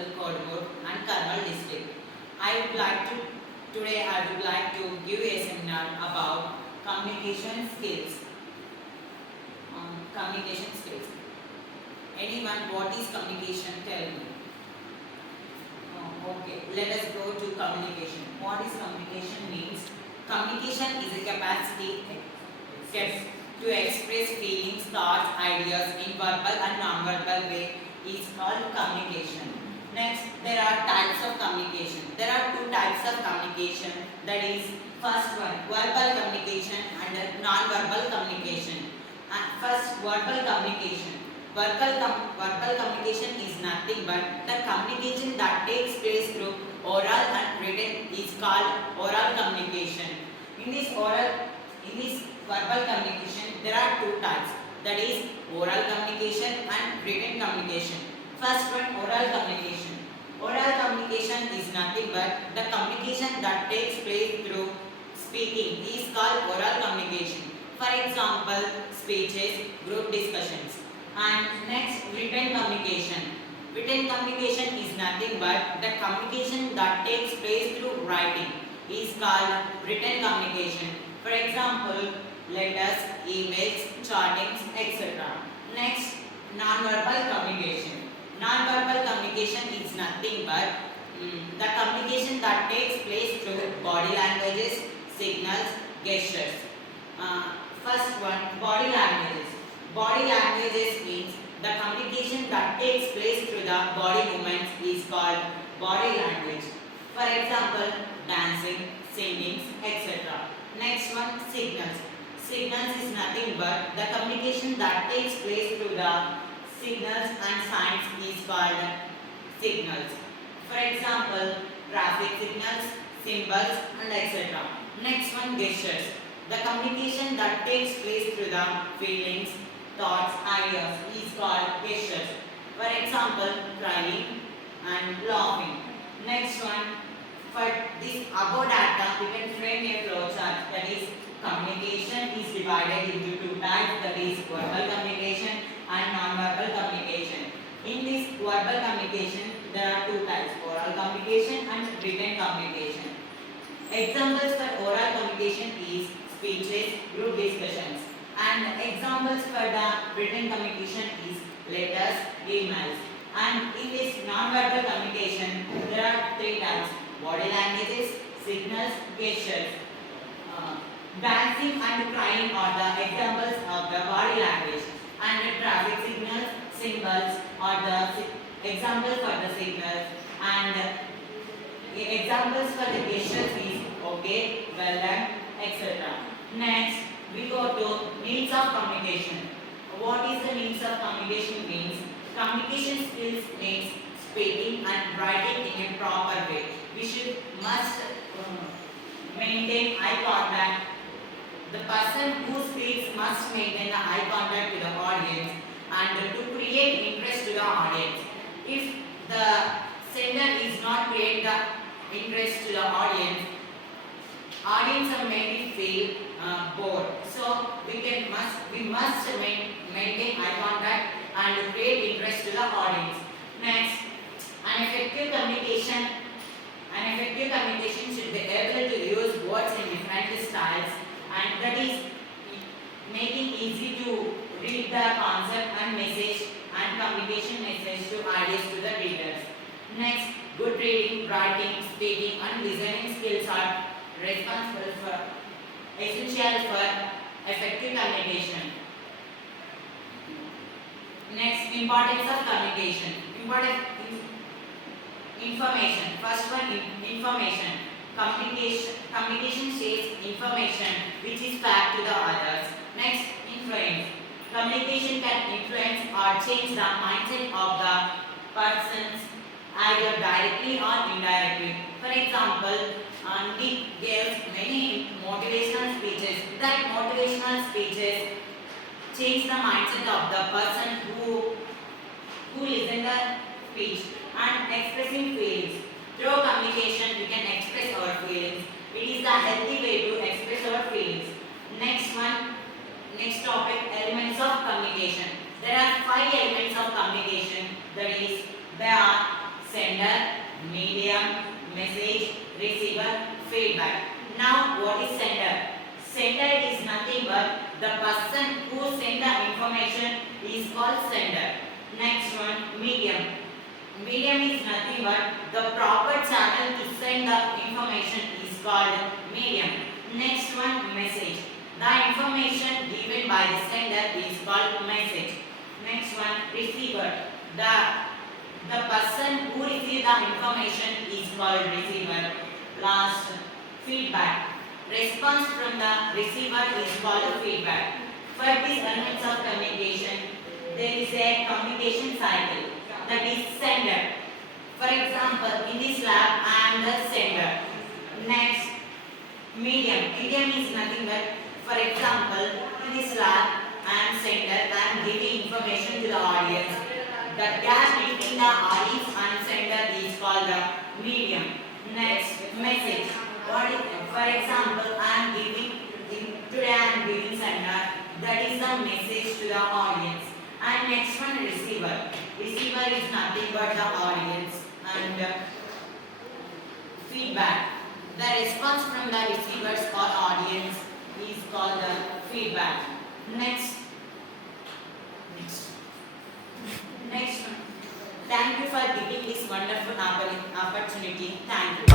Municipal Code and Karnal district. Today I would like to give a seminar about communication skills. Communication skills. Anyone, what is communication? Tell me. Okay, let us go to communication. What is communication means? Communication is a capacity to express feelings, thoughts, ideas in verbal and non-verbal way is called communication. Next, there are types of communication. There are two types of communication. That is, first one, verbal communication and non-verbal communication. First, verbal communication. Verbal communication is nothing but the communication that takes place through oral and written is called oral communication. In this verbal communication, there are two types. That is, oral communication and written communication. First one, oral communication. Oral communication is nothing but the communication that takes place through speaking is called oral communication. For example, speeches, group discussions. And next, written communication. Written communication is nothing but the communication that takes place through writing is called written communication. For example, letters, emails, chartings, etc. Next, non-verbal communication. Non-verbal communication is nothing but the communication that takes place through body languages, signals, gestures. First one, body languages. Body languages means the communication that takes place through the body movements is called body language. For example, dancing, singing, etc. Next one, signals. Signals is nothing but the communication that takes place through the signals and signs is called signals. For example, traffic signals, symbols and etc. Next one, gestures. The communication that takes place through the feelings, thoughts, ideas is called gestures. For example, crying and laughing. Next one, for this above data, we can frame a flowchart. That is, communication is divided into two types. That is, verbal communication and non-verbal communication. In this verbal communication, there are two types: oral communication and written communication. Examples for oral communication is speeches, group discussions. And examples for the written communication is letters, emails. And in this non-verbal communication, there are three types: body languages, signals, gestures. Dancing and crying are the examples of the body language, and the traffic signals, symbols are the examples for the signals, and examples for the gestures is okay, well done, etc. Next, we go to needs of communication. What is the needs of communication means? Communication skills means speaking and writing in a proper way. We must maintain eye contact. The person who speaks must maintain the eye contact to the audience and to create interest to the audience. If the sender is not create the interest to the audience are maybe feel bored. So we must maintain eye contact and create interest to the audience. Next, an effective communication should be able to use words in different styles, and that is making easy to read the concept and message and communication message to ideas to the readers. Next, good reading, writing, speaking and listening skills are responsible for essential for effective communication. Next, importance of communication. Information. First one, information. Communication shares information which is fact to the others. Next, influence. Communication can influence or change the mindset of the persons either directly or indirectly. For example, Nick gives many motivational speeches. That motivational speeches change the mindset of the person who listen the speech and expressing feelings. Through communication, we can express our feelings. It is the healthy way to express our feelings. Next topic, elements of communication. There are 5 elements of communication. That is, they are sender, medium, message, receiver, feedback. Now what is sender? Sender is nothing but the person who send the information is called sender. Next one, medium. Medium is nothing but the proper channel to send the information is called medium. Next one, message. The information given by the sender is called message. Next one, receiver. The person who receives the information is called receiver. Last, feedback. Response from the receiver is called feedback. For these elements of communication, there is a communication cycle, that is sender. For example, in this lab, I am the sender. Next, medium. Medium is nothing but, for example, in this lab, I am sender, I am giving information to the audience. The gap between the audience and sender is called the medium. Next, message. For example, today I am giving sender, that is the message to the audience. And next one, receiver. Receiver is nothing but the audience. And feedback. The response from the receivers or audience is called the feedback. Next one. Thank you for giving this wonderful opportunity. Thank you.